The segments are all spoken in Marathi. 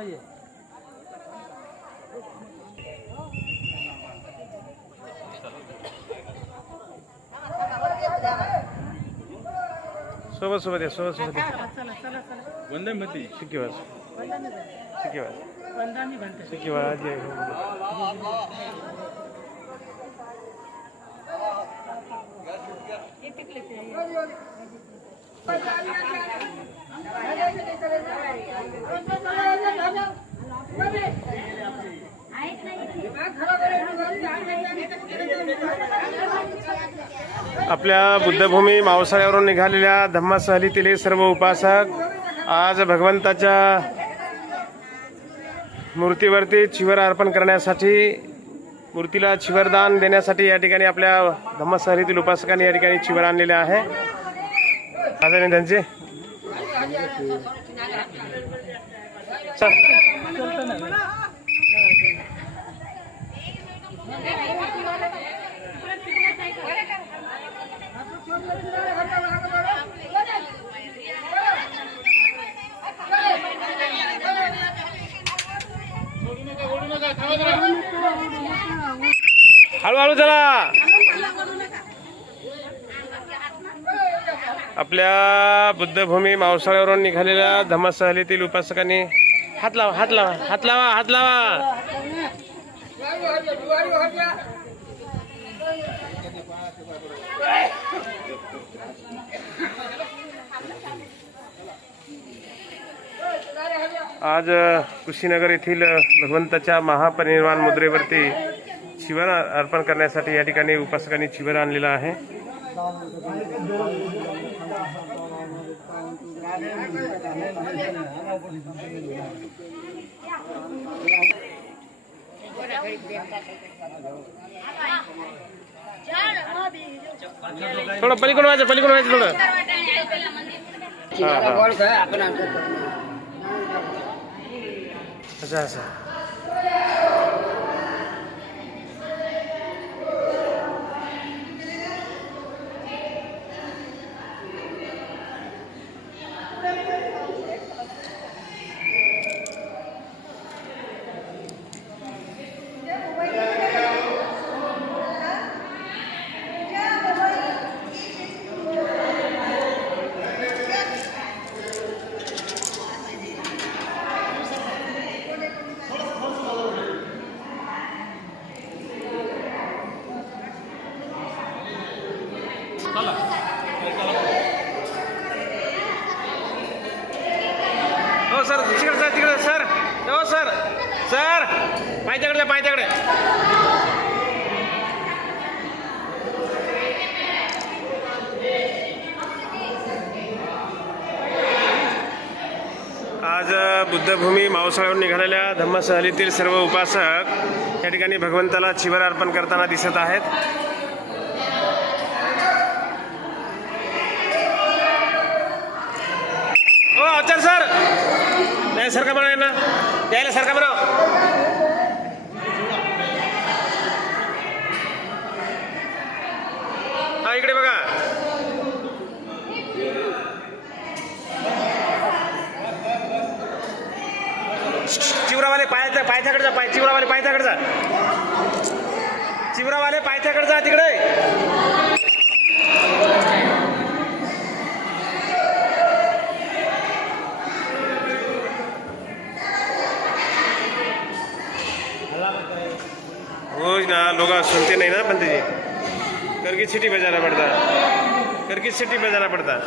नाहीये सोबत सोबत या सोबत सोबत या चला चला चला वंदे मती शिकीवाज आपल्या बुद्धभूमी मावसाळ्यावरून निघालेल्या धम्मसहलीतील हे सर्व उपासक आज भगवंताच्या मूर्तीवरती चिवर अर्पण करण्यासाठी मूर्तीला चिवरदान देण्यासाठी या ठिकाणी आपल्या धम्मसहलीतील उपासकांनी या ठिकाणी चिवर आणलेले आहे आज त्यांचे चल. हळूहळू चला आपल्या बुद्धभूमी मावसाळ्यावरून निघालेल्या धम्मसहलीतील उपासकांनी हात लावा हात लावा हात लावा हात लावा. आज कुशीनगर येथील भगवंताच्या महापरिनिर्वाण मुद्रेवरती शिवर अर्पण करण्यासाठी या ठिकाणी उपासकांनी शिवर आणलेलं आहे. थोडं पलीकडून व्हायचं पलीकडून व्हायचं थोडं हा, हा. बुद्धभूमी मावसाळ्यावर निघालेल्या धम्मसहलीतील सर्व उपासक या ठिकाणी भगवंताला चिवर अर्पण करताना दिसत आहेत. हो आचार सर! नाही सारखा म्हणा ना यायला सारखा म्हणा लोग सुनते नहीं ना पंडित जी करके सिटी बजाना पड़ता. करके सिटी बजाना पड़ता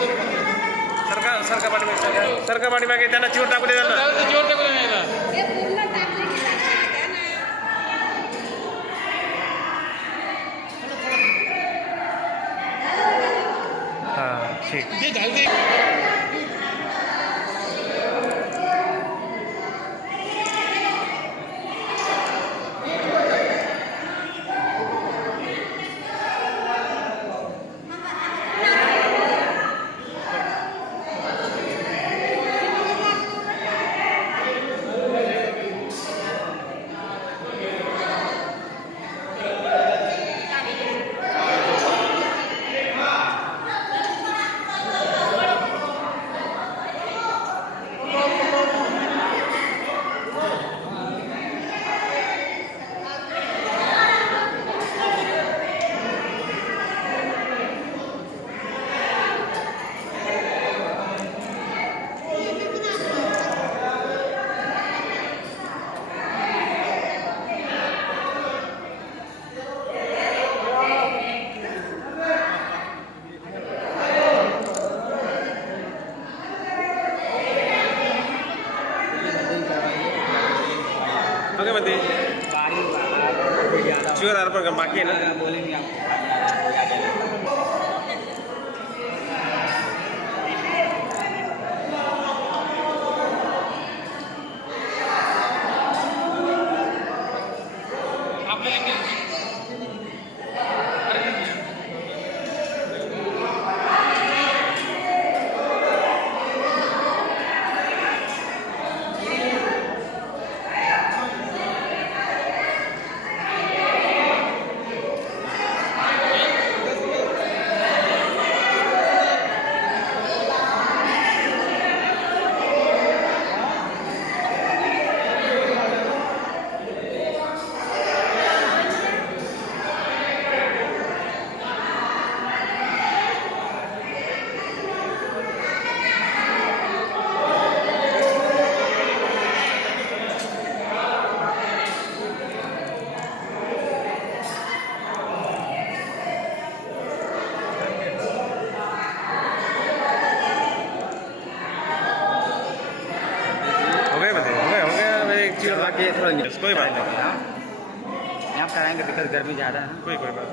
सरका सरका पाठीमागे सरका सरका पाठीमागे त्यांना चिवर टाकू दे त्यांना हा ठीक. चिवर अर्पण कर बाकी आहे ना गया भाई एक चिवर बाकी है थोड़ा नीचे कोई बात नहीं यहाँ कराएंगे दिक्कत गर्मी ज़्यादा है कोई कोई बात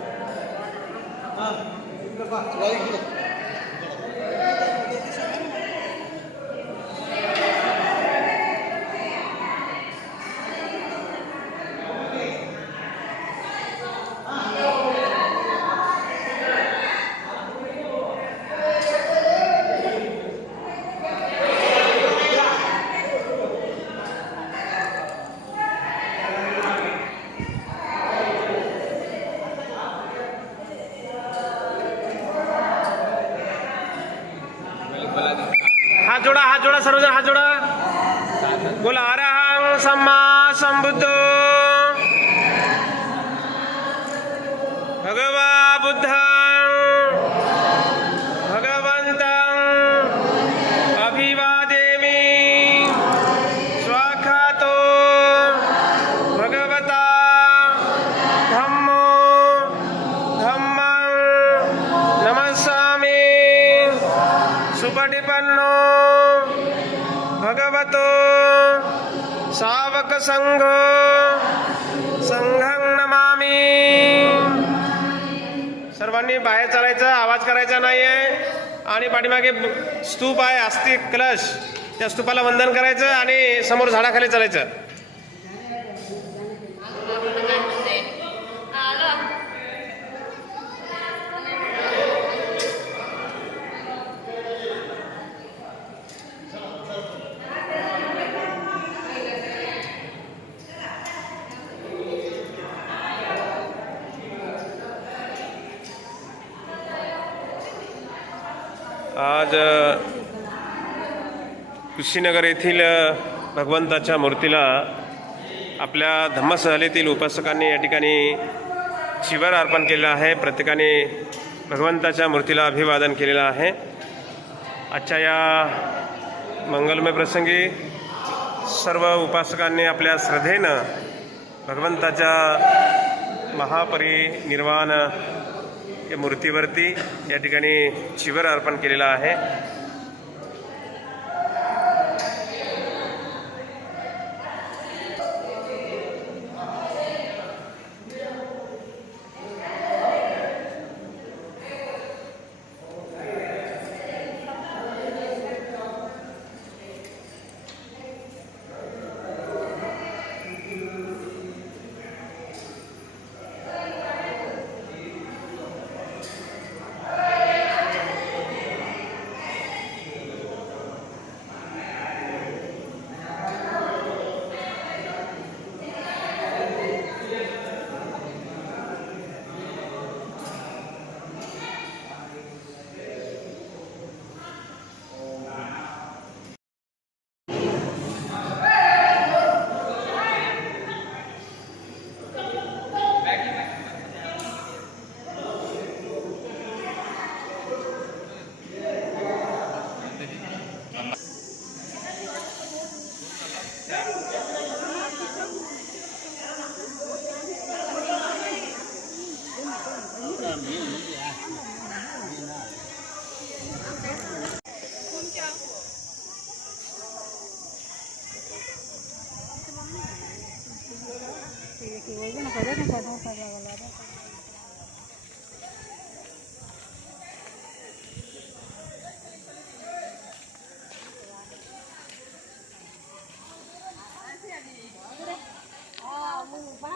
भगवतो सावक संघ संघं नमामि। सर्वांनी बाहेर चालायचं आवाज करायचा नाहीये. आणि पाठीमागे स्तूप आहे आस्तिक कलश. त्या स्तूपाला वंदन करायचं आणि समोर झाडाखाली चालायचं आज अ, कुशीनगर येथील भगवंताच्या मूर्तीला आपल्या धम्मसहलीतील उपासकांनी या ठिकाणी शिवर अर्पण केलेलं आहे. प्रत्येकाने भगवंताच्या मूर्तीला अभिवादन केलेलं आहे. आजच्या या मंगलमय प्रसंगी सर्व उपासकांनी आपल्या श्रद्धेनं भगवंताच्या महापरिनिर्वाण या मूर्तीवरती या ठिकाणी शिवर अर्पण केलेलं आहे.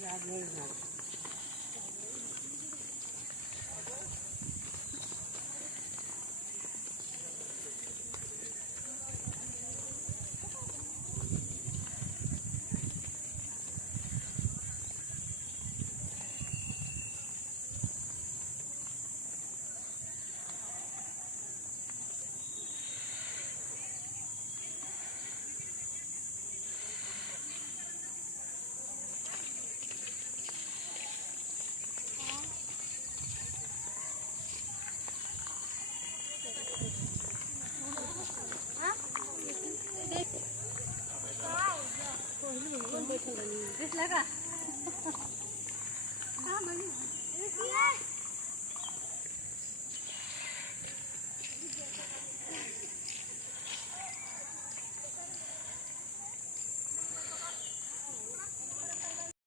Yeah, I लगा